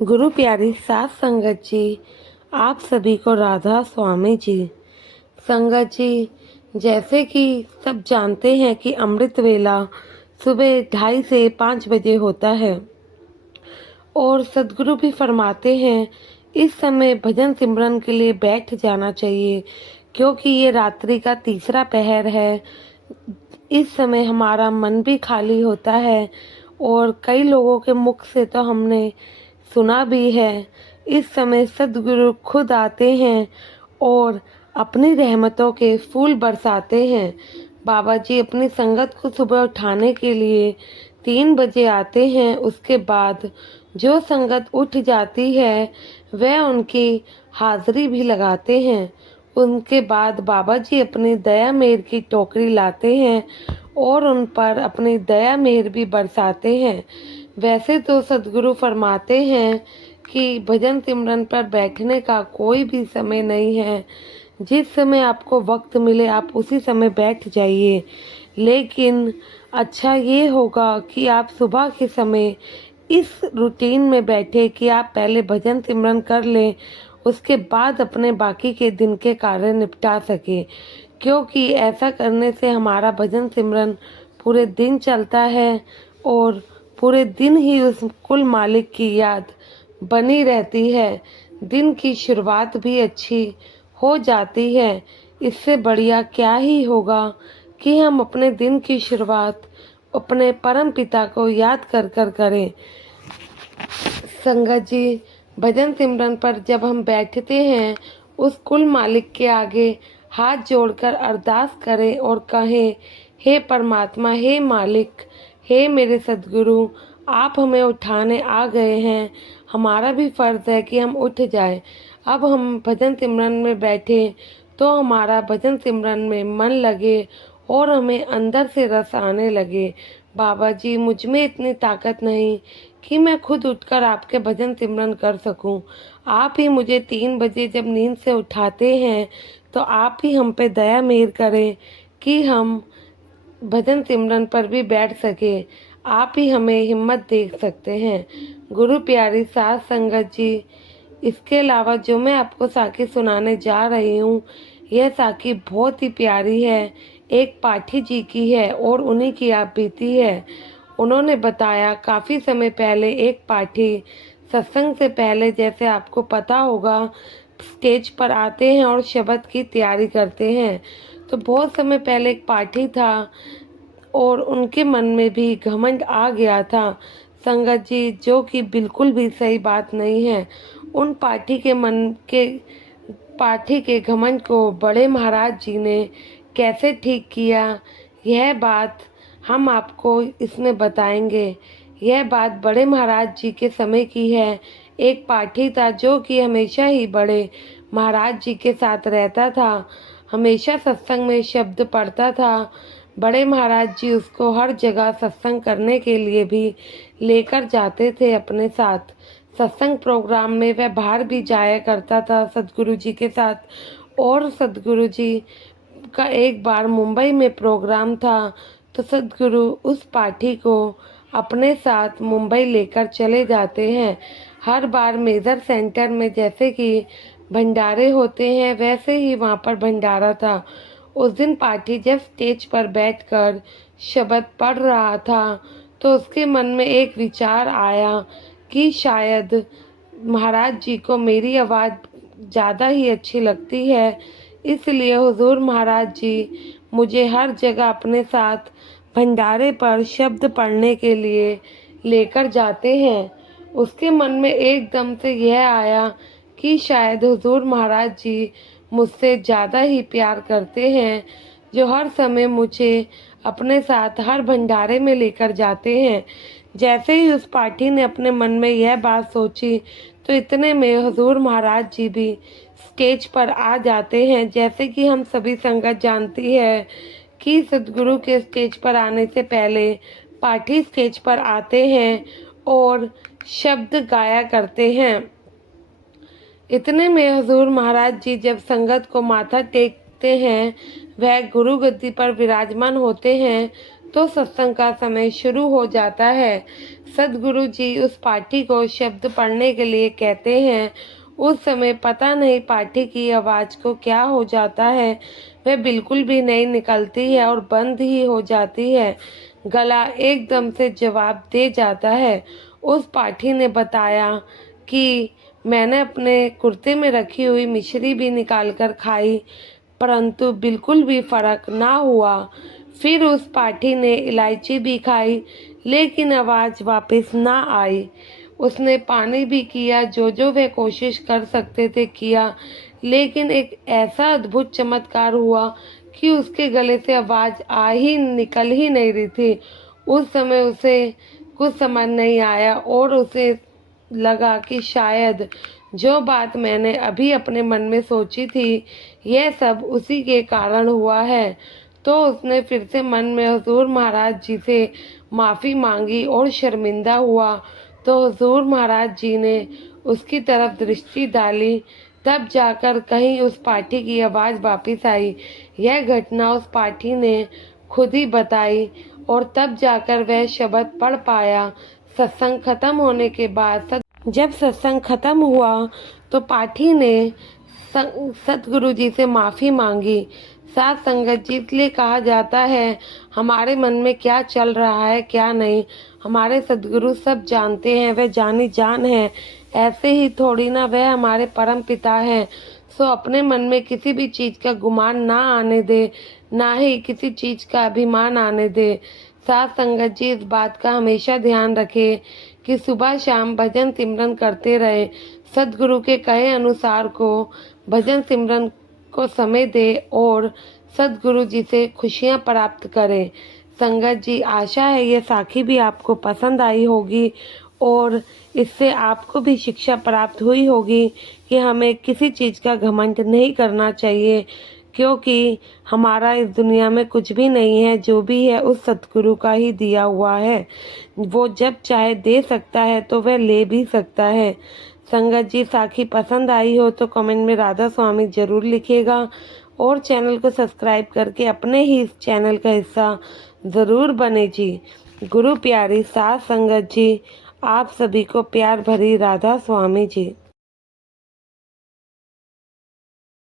गुरु प्यारी सात संगत जी, आप सभी को राधा स्वामी जी। संगत जी, जैसे कि सब जानते हैं कि अमृत वेला सुबह 2:30 से 5 बजे होता है और सदगुरु भी फरमाते हैं इस समय भजन सिमरन के लिए बैठ जाना चाहिए, क्योंकि ये रात्रि का तीसरा पहर है। इस समय हमारा मन भी खाली होता है और कई लोगों के मुख से तो हमने सुना भी है। इस समय सदगुरु खुद आते हैं और अपनी रहमतों के फूल बरसाते हैं। बाबा जी अपनी संगत को सुबह उठाने के लिए 3 बजे आते हैं। उसके बाद जो संगत उठ जाती है वह उनकी हाजिरी भी लगाते हैं। उनके बाद बाबा जी अपनी दया मेहर की टोकरी लाते हैं और उन पर अपनी दया मेहर भी बरसाते हैं। वैसे तो सदगुरु फरमाते हैं कि भजन सिमरन पर बैठने का कोई भी समय नहीं है। जिस समय आपको वक्त मिले आप उसी समय बैठ जाइए, लेकिन अच्छा ये होगा कि आप सुबह के समय इस रूटीन में बैठे कि आप पहले भजन सिमरन कर लें, उसके बाद अपने बाकी के दिन के कार्य निपटा सके, क्योंकि ऐसा करने से हमारा भजन सिमरन पूरे दिन चलता है और पूरे दिन ही उस कुल मालिक की याद बनी रहती है। दिन की शुरुआत भी अच्छी हो जाती है। इससे बढ़िया क्या ही होगा कि हम अपने दिन की शुरुआत अपने परम पिता को याद कर कर करें। संगत जी, भजन सिमरन पर जब हम बैठते हैं उस कुल मालिक के आगे हाथ जोड़कर अरदास करें और कहें, हे परमात्मा, हे मालिक, हे मेरे सदगुरु, आप हमें उठाने आ गए हैं। हमारा भी फर्ज है कि हम उठ जाएं। अब हम भजन सिमरन में बैठे तो हमारा भजन सिमरन में मन लगे और हमें अंदर से रस आने लगे। बाबा जी, मुझ में इतनी ताकत नहीं कि मैं खुद उठकर आपके भजन सिमरन कर सकूं। आप ही मुझे 3 बजे जब नींद से उठाते हैं तो आप ही हम पे दया मेहर करें कि हम भजन सिमरन पर भी बैठ सके। आप ही हमें हिम्मत दे सकते हैं। गुरु प्यारी सात संगत जी, इसके अलावा जो मैं आपको साखी सुनाने जा रही हूँ, यह साखी बहुत ही प्यारी है। एक पाठी जी की है और उन्हीं की आप बीती है। उन्होंने बताया काफ़ी समय पहले एक पाठी सत्संग से पहले, जैसे आपको पता होगा, स्टेज पर आते हैं और शब्द की तैयारी करते हैं। तो बहुत समय पहले एक पाठी था और उनके मन में भी घमंड आ गया था संगत जी, जो कि बिल्कुल भी सही बात नहीं है। उन पाठी के घमंड को बड़े महाराज जी ने कैसे ठीक किया, यह बात हम आपको इसमें बताएंगे। यह बात बड़े महाराज जी के समय की है। एक पाठी था जो कि हमेशा ही बड़े महाराज जी के साथ रहता था, हमेशा सत्संग में शब्द पढ़ता था। बड़े महाराज जी उसको हर जगह सत्संग करने के लिए भी लेकर जाते थे अपने साथ। सत्संग प्रोग्राम में वह बाहर भी जाया करता था सदगुरु जी के साथ। और सदगुरु जी का एक बार मुंबई में प्रोग्राम था तो सदगुरु उस पाठी को अपने साथ मुंबई लेकर चले जाते हैं। हर बार मेजर सेंटर में जैसे कि भंडारे होते हैं वैसे ही वहाँ पर भंडारा था। उस दिन पाठी जब स्टेज पर बैठकर शब्द पढ़ रहा था तो उसके मन में एक विचार आया कि शायद महाराज जी को मेरी आवाज़ ज़्यादा ही अच्छी लगती है, इसलिए हुजूर महाराज जी मुझे हर जगह अपने साथ भंडारे पर शब्द पढ़ने के लिए लेकर जाते हैं। उसके मन में एकदम से यह आया कि शायद हुजूर महाराज जी मुझसे ज़्यादा ही प्यार करते हैं, जो हर समय मुझे अपने साथ हर भंडारे में लेकर जाते हैं। जैसे ही उस पाठी ने अपने मन में यह बात सोची तो इतने में हुजूर महाराज जी भी स्टेज पर आ जाते हैं। जैसे कि हम सभी संगत जानती है कि सदगुरु के स्टेज पर आने से पहले पाठी स्टेज पर आते हैं और शब्द गाया करते हैं। इतने में हुजूर महाराज जी जब संगत को माथा टेकते हैं, वह गुरु गद्दी पर विराजमान होते हैं, तो सत्संग का समय शुरू हो जाता है। सद्गुरु जी उस पाठी को शब्द पढ़ने के लिए कहते हैं। उस समय पता नहीं पाठी की आवाज़ को क्या हो जाता है, वह बिल्कुल भी नहीं निकलती है और बंद ही हो जाती है। गला एकदम से जवाब दे जाता है। उस पाठी ने बताया कि मैंने अपने कुर्ते में रखी हुई मिश्री भी निकाल कर खाई, परंतु बिल्कुल भी फर्क ना हुआ। फिर उस पाठी ने इलायची भी खाई, लेकिन आवाज़ वापस ना आई। उसने पानी भी किया, जो जो वह कोशिश कर सकते थे किया, लेकिन एक ऐसा अद्भुत चमत्कार हुआ कि उसके गले से आवाज़ निकल ही नहीं रही थी। उस समय उसे कुछ समझ नहीं आया और उसे लगा कि शायद जो बात मैंने अभी अपने मन में सोची थी, यह सब उसी के कारण हुआ है। तो उसने फिर से मन में हुजूर महाराज जी से माफ़ी मांगी और शर्मिंदा हुआ। तो हुजूर महाराज जी ने उसकी तरफ दृष्टि डाली, तब जाकर कहीं उस पाठी की आवाज़ वापस आई। यह घटना उस पाठी ने खुद ही बताई और तब जाकर वह शब्द पढ़ पाया। सत्संग खत्म होने के बाद जब सत्संग खत्म हुआ तो पाठी ने सतगुरु जी से माफ़ी मांगी। साथ संगत जी इसलिए कहा जाता है, हमारे मन में क्या चल रहा है क्या नहीं, हमारे सदगुरु सब जानते हैं, वह जानी जान है। ऐसे ही थोड़ी ना वह हमारे परम पिता हैं। सो अपने मन में किसी भी चीज़ का गुमान ना आने दे, ना ही किसी चीज़ का अभिमान आने दे। साथ संगत जी इस बात का हमेशा ध्यान रखे कि सुबह शाम भजन सिमरन करते रहे। सदगुरु के कहे अनुसार को भजन सिमरन को समय दे और सदगुरु जी से खुशियाँ प्राप्त करें। संगत जी आशा है ये साखी भी आपको पसंद आई होगी और इससे आपको भी शिक्षा प्राप्त हुई होगी कि हमें किसी चीज़ का घमंड नहीं करना चाहिए, क्योंकि हमारा इस दुनिया में कुछ भी नहीं है, जो भी है उस सतगुरु का ही दिया हुआ है। वो जब चाहे दे सकता है तो वह ले भी सकता है। संगत जी साखी पसंद आई हो तो कमेंट में राधा स्वामी ज़रूर लिखिएगा और चैनल को सब्सक्राइब करके अपने ही इस चैनल का हिस्सा ज़रूर बने जी। गुरु प्यारी साथ संगत जी, आप सभी को प्यार भरी राधा स्वामी जी।